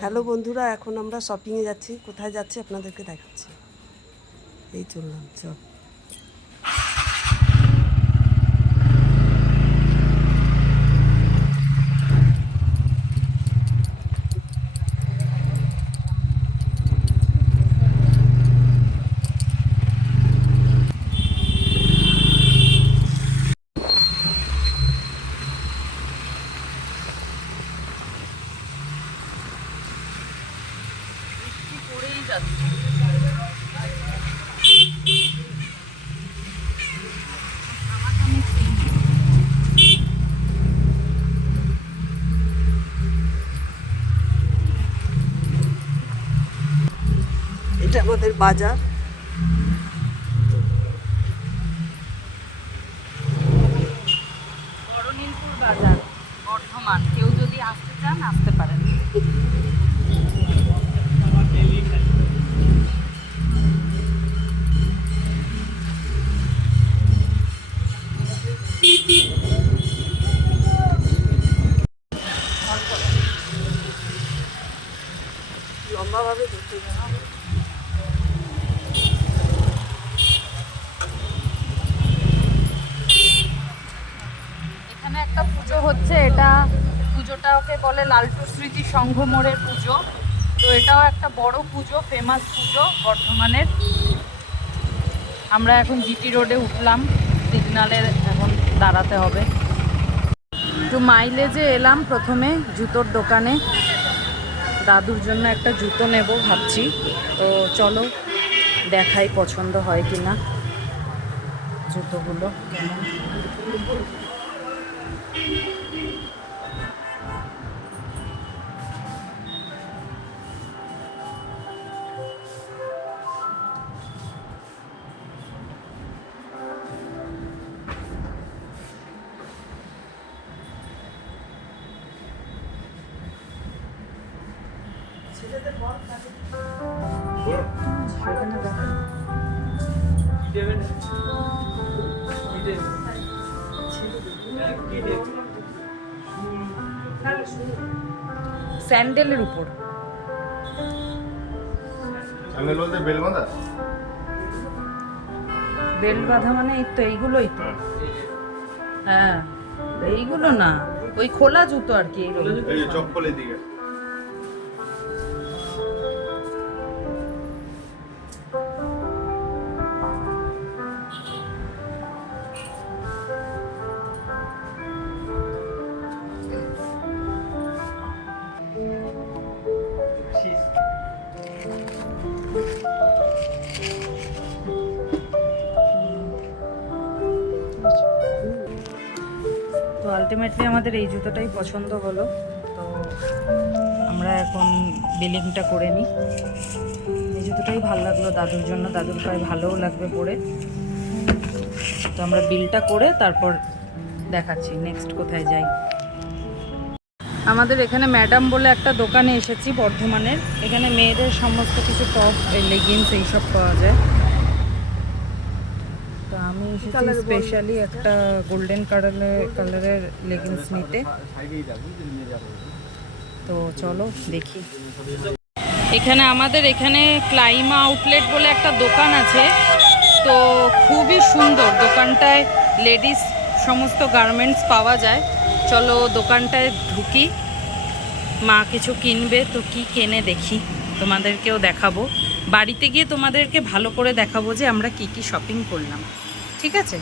Hello বন্ধুরা, এখন আমরা শপিংয়ে যাচ্ছি। কোথায় যাচ্ছি আপনাদেরকে দেখাচ্ছি। এই চললাম চল। এটা আমাদের বাজার। করণীলপুর বাজার, বর্ধমান। কেউ যদি আসতে চান আসতে পারেন। লম্বাভাবে ধরতে হবে। এখানে একটা পুজো হচ্ছে, এটা পুজোটাকে বলে লালটু স্মৃতি সংঘ মোড়ের পুজো। তো এটাও একটা বড় পুজো, ফেমাস পুজো বর্ধমানের। আমরা এখন জিটি রোডে উঠলাম, সিগনালে এখন দাঁড়াতে হবে। একটু মাইলেজে এলাম প্রথমে জুতোর দোকানে, দাদুর জন্য একটা জুতো নেব ভাবছি। তো চলো দেখাই পছন্দ হয় কিনা জুতোগুলো কেমন। সেখানে দেখা স্যান্ডেলের উপর। স্যান্ডেল বলতে বেল বাঁধা? বেল্ট বাঁধা মানে এই তো এইগুলোই তো। হ্যাঁ, এইগুলো না, ওই খোলা জুতো আর কি। এইগুলো এই যে চপ্পলের দিকে। তো আলটিমেটলি আমাদের এই জুতোটাই পছন্দ হলো। তো আমরা এখন বিলিংটা করে নিই। এই জুতোটাই ভালো লাগলো দাদুর জন্য, দাদুর পায়ে ভালোও লাগবে পরে। তো আমরা বিলটা করে তারপর দেখাচ্ছি নেক্সট কোথায় যাই। আমাদের এখানে ম্যাডাম বলে একটা দোকানে এসেছি বর্ধমানের। এখানে মেয়েদের সমস্ত কিছু টপ, লেগিংস এইসব পাওয়া যায়। তো আমি এসেছি স্পেশালি একটা গোল্ডেন কালারের লেগিংস নিতে। তো চলো দেখি। এখানে আমাদের এখানে ক্লাইমা আউটলেট বলে একটা দোকান আছে। তো খুবই সুন্দর দোকানটায়, লেডিস সমস্ত গার্মেন্টস পাওয়া যায়। চলো দোকানটায় ঢুকি, মা কিছু কিনবে। তো কি কেনে দেখি, তোমাদেরকেও দেখাবো। বাড়িতে গিয়ে তোমাদেরকে ভালো করে দেখাবো যে আমরা কি কি শপিং করলাম, ঠিক আছে?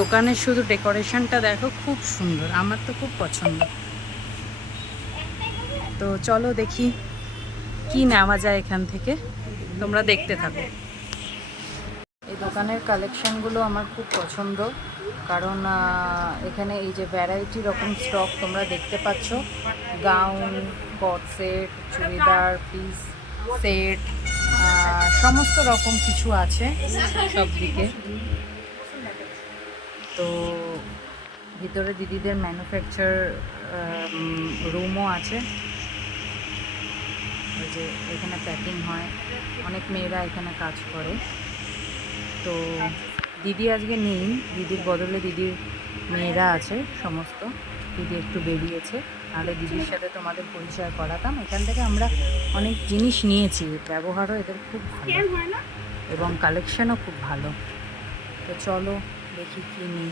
দোকানের শুধু ডেকোরেশনটা দেখো, খুব সুন্দর, আমার তো খুব পছন্দ। তো চলো দেখি কি নেওয়া যায় এখান থেকে, তোমরা দেখতে থাকো। এই দোকানের কালেকশানগুলো আমার খুব পছন্দ, কারণ এখানে এই যে ভ্যারাইটি রকম স্টক তোমরা দেখতে পাচ্ছ। গাউন, কট সেট, চুড়িদার পিস সেট, সমস্ত রকম কিছু আছে সব দিকে। তো ভিতরে দিদিদের ম্যানুফ্যাকচার রুমও আছে। ওই যে এখানে প্যাকিং হয়, অনেক মেয়েরা এখানে কাজ করে। তো দিদি আজকে নেই, দিদির বদলে দিদির মেয়েরা আছে সমস্ত। দিদি একটু বেরিয়েছে। নাহলে দিদির সাথে তোমাদের পরিচয় করাতাম। এখান থেকে আমরা অনেক জিনিস নিয়েছি, ব্যবহারও এদের খুব ভালো এবং কালেকশনও খুব ভালো। তো চলো দেখি কী নিই।